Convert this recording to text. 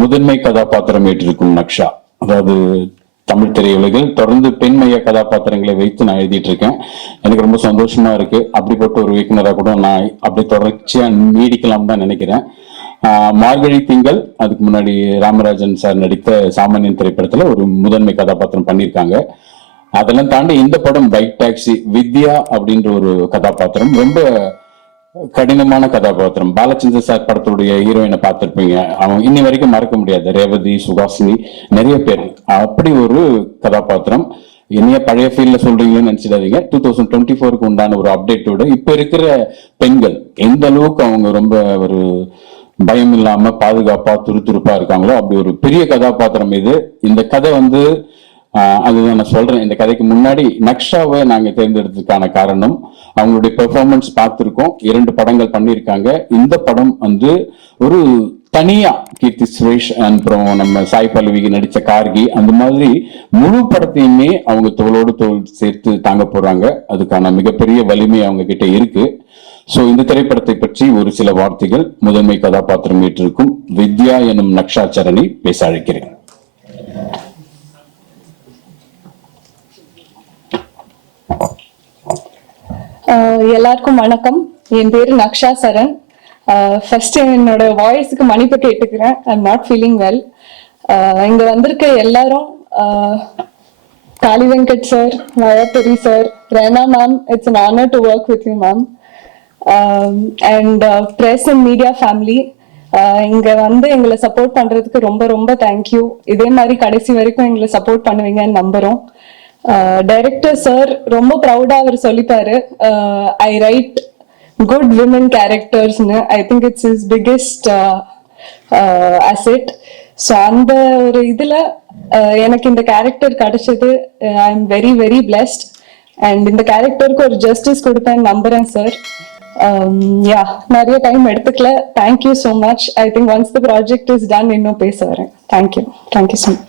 முதன்மை கதாபாத்திரம் ஏற்றிருக்கும் நக்ஷா. அதாவது தமிழ் திரையுலகில் தொடர்ந்து பெண்மைய கதாபாத்திரங்களை வைத்து நான் எழுதிட்டு இருக்கேன். எனக்கு ரொம்ப சந்தோஷமா இருக்கு. அப்படிப்பட்ட ஒரு இயக்குனராக கூட நான் அப்படி தொடர்ச்சியா நீடிக்கலாம் தான் நினைக்கிறேன். மார்கழி திங்கள், அதுக்கு முன்னாடி ராமராஜன் சார் நடித்த சாமானியன் திரைப்படத்துல ஒரு முதன்மை கதாபாத்திரம் பண்ணியிருக்காங்க. அதெல்லாம் தாண்டி இந்த படம் பைக் டாக்ஸி, வித்யா அப்படின்ற ஒரு கதாபாத்திரம் ரொம்ப கடினமான கதாபாத்திரம். பாலச்சந்திர சார் படத்துடைய ஹீரோயினை பார்த்திருப்பீங்க. அவங்க இன்னி வரைக்கும் மறக்க முடியாது. ரேவதி, சுகாசினி, நிறைய பேர். அப்படி ஒரு கதாபாத்திரம். என்னைய பழைய ஃபீல்ட்ல சொல்றீங்கன்னு நினைச்சிடாதீங்க. 2024க்கு உண்டான ஒரு அப்டேட்டோட இப்ப இருக்கிற பெண்கள் எந்த அளவுக்கு அவங்க ரொம்ப ஒரு பயம் இல்லாம பாதுகாப்பா துருதுருப்பா இருக்காங்களோ அப்படி ஒரு பெரிய கதாபாத்திரம் இது. இந்த கதை அதுதான் நான் சொல்றேன். இந்த கதைக்கு முன்னாடி நக்ஷாவை நாங்க தேர்ந்தெடுத்ததுக்கான காரணம் அவங்களுடைய பெர்ஃபார்மன்ஸ் பார்த்திருக்கோம். 2 படங்கள் பண்ணியிருக்காங்க. இந்த படம் ஒரு தனியா கீர்த்தி சுரேஷ் அப்புறம் நம்ம சாய் பல்லவிக்கு நடிச்ச கார்கி அந்த மாதிரி முழு படத்தையுமே அவங்க தோளோடு தோல் சேர்த்து தாங்க போறாங்க. அதுக்கான மிகப்பெரிய வலிமை அவங்க கிட்ட இருக்கு. சோ இந்த திரைப்படத்தை பற்றி ஒரு சில வார்த்தைகள் முதன்மை கதாபாத்திரம் ஏற்றிருக்கும் வித்யா எனும் நக்ஷா சரணி பேச அழைக்கிறேன். எல்லாருக்கும் வணக்கம். என் பேரு நக்ஷா சரண். ஃபர்ஸ்ட் என்னோட வாய்ஸுக்கு மன்னிப்பு கேட்டுக்கிறேன். I'm not feeling well. இங்க வந்திருக்க எல்லாரும், காளி வெங்கட் சார், வயப்பெரி சார், ரேனா ma'am, it's an honour to work with you ma'am. And press and media family, இங்க எங்களை சப்போர்ட் பண்றதுக்கு ரொம்ப ரொம்ப தேங்க்யூ. இதே மாதிரி கடைசி வரைக்கும் எங்களை சப்போர்ட் பண்ணுவீங்கன்னு நம்புறோம். டைரக்டர் சார் ரொம்ப ப்ரௌடா அவர் சொல்லிப்பாரு, ஐ ரைட் குட் விமன் கேரக்டர்ஸ்னு. I think it's his biggest asset. So அந்த ஒரு இதுல எனக்கு இந்த கேரக்டர் கிடைச்சது. I am very very blessed. And இந்த கேரக்டருக்கு ஒரு ஜஸ்டிஸ் கொடுப்பேன்னு நம்புறேன் சார். நிறைய டைம் எடுத்துக்கல. Thank you so much. I think once the project is done இன்னும் பேச வரேன். Thank you so much.